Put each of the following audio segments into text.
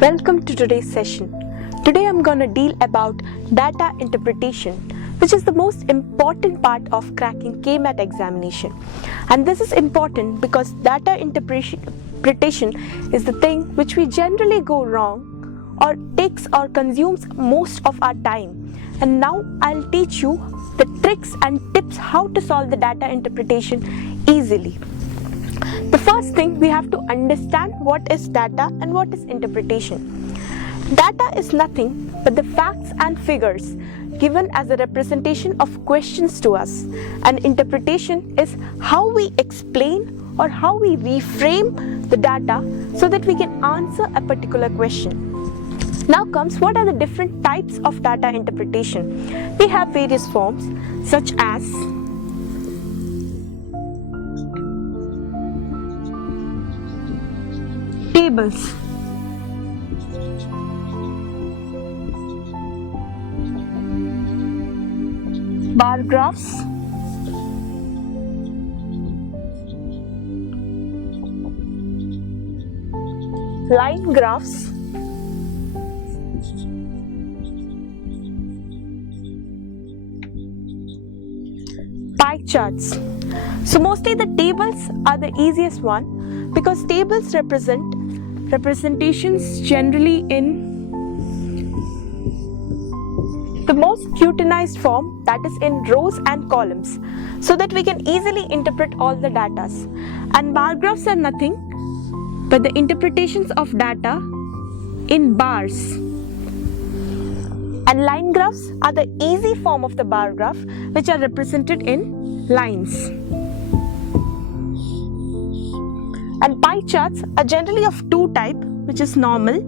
Welcome to today's session. Today I'm going to deal about data interpretation, which is the most important part of cracking KMAT examination. And this is important because data interpretation is the thing which we generally go wrong or takes or consumes most of our time. And now I'll teach you the tricks and tips how to solve the data interpretation easily. The first thing, we have to understand what is data and what is interpretation. Data is nothing but the facts and figures given as a representation of questions to us, and interpretation is how we explain or how we reframe the data so that we can answer a particular question. Now comes, what are the different types of data interpretation? We have various forms such as tables, bar graphs, line graphs, pie charts. So mostly the tables are the easiest one because tables represent representations generally in the most routinized form, that is in rows and columns, so that we can easily interpret all the data. And bar graphs are nothing but the interpretations of data in bars. And line graphs are the easy form of the bar graph, which are represented in lines. And pie charts are generally of two types, which is normal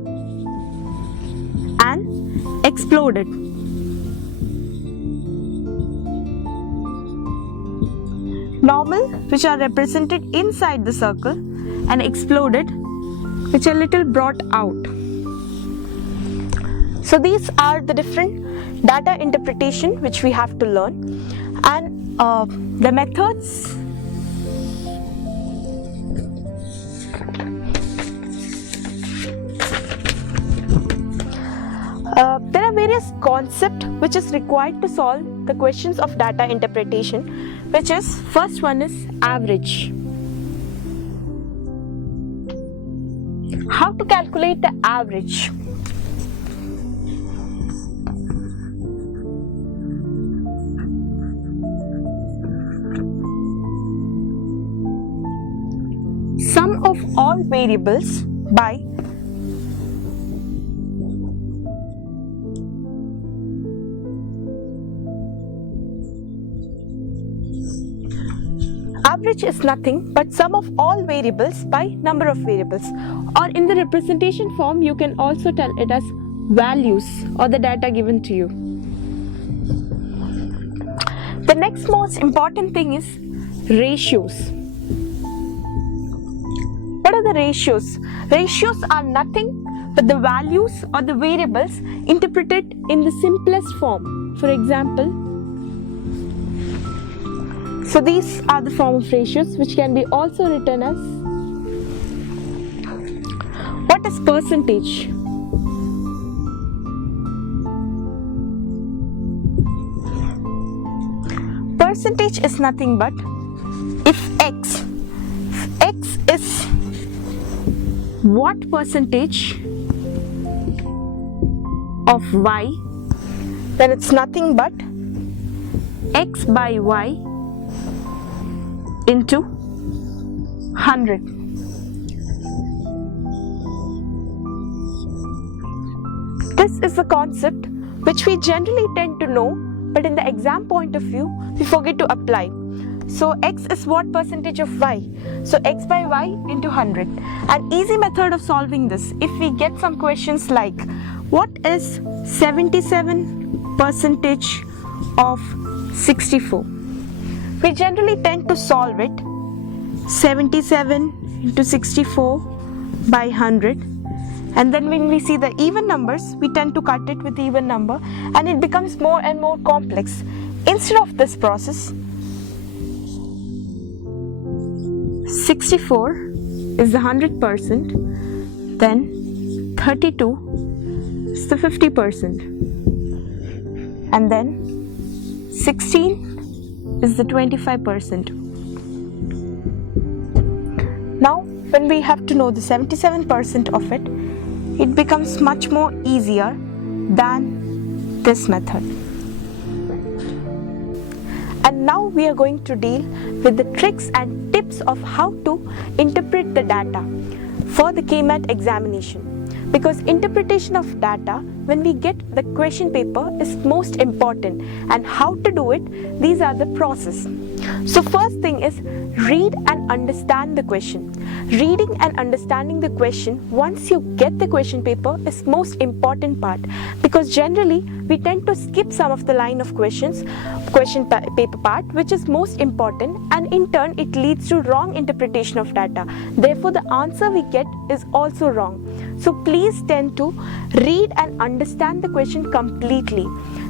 and exploded. Normal, which are represented inside the circle, and exploded, which are little brought out. So these are the different data interpretation which we have to learn, and the methods. There are various concepts which is required to solve the questions of data interpretation, which is, first one is average. How to calculate the average? Sum of all variables by average is nothing but sum of all variables by number of variables, or in the representation form you can also tell it as values or the data given to you. The next most important thing is ratios. What are the ratios? Ratios are nothing but the values or the variables interpreted in the simplest form. For example, so these are the form of ratios which can be also written as, what is percentage? Percentage is nothing but if x is what percentage of y, then it's nothing but x by y into 100. This is a concept which we generally tend to know, but in the exam point of view, we forget to apply. So x is what percentage of y? So x by y into 100. An easy method of solving this, if we get some questions like, what is 77% of 64? We generally tend to solve it 77 into 64 by 100, and then when we see the even numbers, we tend to cut it with the even number, and it becomes more and more complex. Instead of this process, 64 is the 100%, then 32 is the 50%, and then 16 is the 25%. Now when we have to know the 77% of it, it becomes much more easier than this method. And now we are going to deal with the tricks and tips of how to interpret the data for the KMAT examination. Because interpretation of data when we get the question paper is most important, and how to do it, these are the process. So first thing is read and understand the question. Reading and understanding the question once you get the question paper is most important part, because generally we tend to skip some of the line of questions, question paper part, which is most important, and in turn it leads to wrong interpretation of data. Therefore the answer we get is also wrong. So please tend to read and understand the question completely.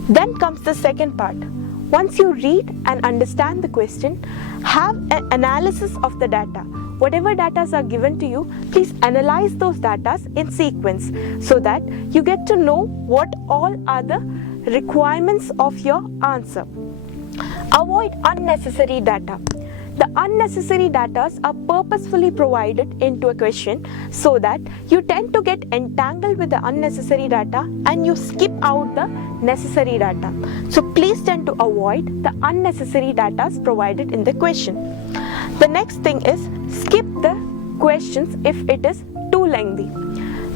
Then comes the second part. Once you read and understand the question, have an analysis of the data. Whatever data are given to you, please analyze those data in sequence so that you get to know what all are the requirements of your answer. Avoid unnecessary data. The unnecessary data are purposefully provided into a question so that you tend to get entangled with the unnecessary data and you skip out the necessary data. So please tend to avoid the unnecessary data provided in the question. The next thing is skip the questions if it is too lengthy.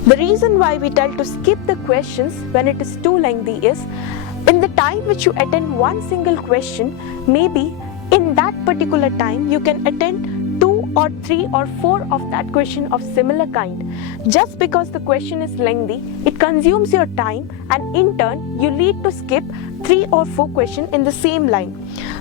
The reason why we tell to skip the questions when it is too lengthy is in the time which you attend one single question, maybe in that particular time you can attend 2 or 3 or 4 of that question of similar kind. Just because the question is lengthy, it consumes your time, and in turn you need to skip 3 or 4 questions in the same line.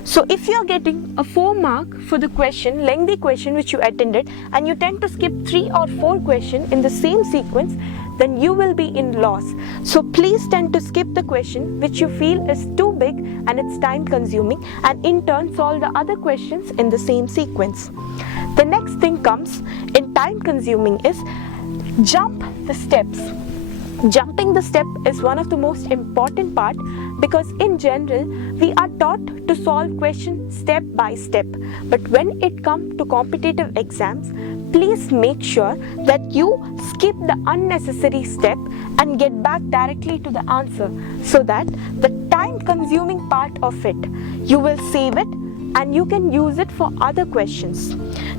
So if you are getting a 4 mark for the question, lengthy question which you attended, and you tend to skip 3 or 4 questions in the same sequence, then you will be in loss. So please tend to skip the question which you feel is too big and it's time consuming, and in turn solve the other questions in the same sequence. The next thing comes in time consuming is jump the steps. Jumping the step is one of the most important part, because in general we are taught to solve questions step by step, but when it comes to competitive exams, please make sure that you skip the unnecessary step and get back directly to the answer, so that the time consuming part of it you will save it and you can use it for other questions.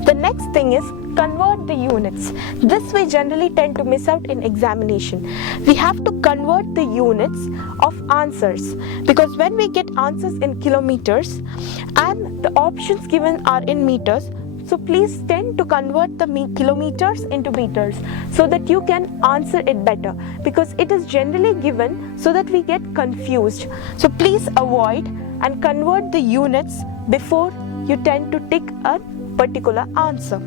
The next thing is convert the units. This we generally tend to miss out in examination. We have to convert the units of answers, because when we get answers in kilometers and the options given are in meters, so please tend to convert the kilometers into meters so that you can answer it better, because it is generally given so that we get confused. So please avoid and convert the units before you tend to tick a particular answer.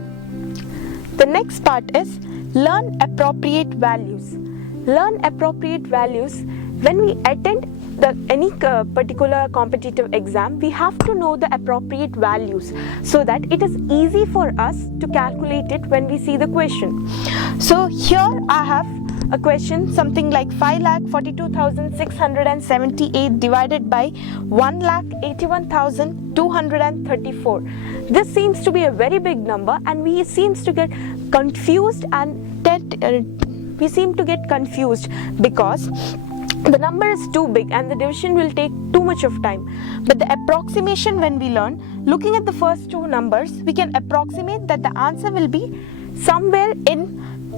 The next part is learn appropriate values. Learn appropriate values. When we attend any particular competitive exam, we have to know the appropriate values so that it is easy for us to calculate it when we see the question. So here I have a question something like 5,42,678 divided by 1,81,234. This seems to be a very big number, and we seems to get confused because the number is too big and the division will take too much of time. But the approximation, when we learn, looking at the first two numbers, we can approximate that the answer will be somewhere in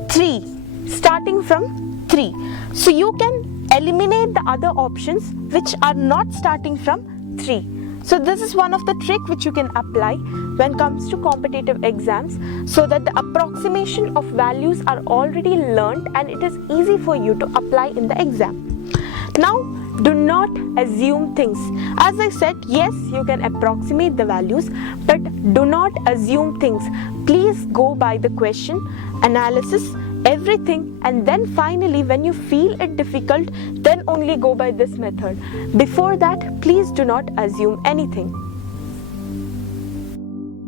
3, starting from 3. So you can eliminate the other options which are not starting from 3. So this is one of the trick which you can apply when it comes to competitive exams, so that the approximation of values are already learned and it is easy for you to apply in the exam. Now, do not assume things. As I said, yes, you can approximate the values, but do not assume things. Please go by the question, analysis, everything, and then finally when you feel it difficult, then only go by this method. Before that, please do not assume anything.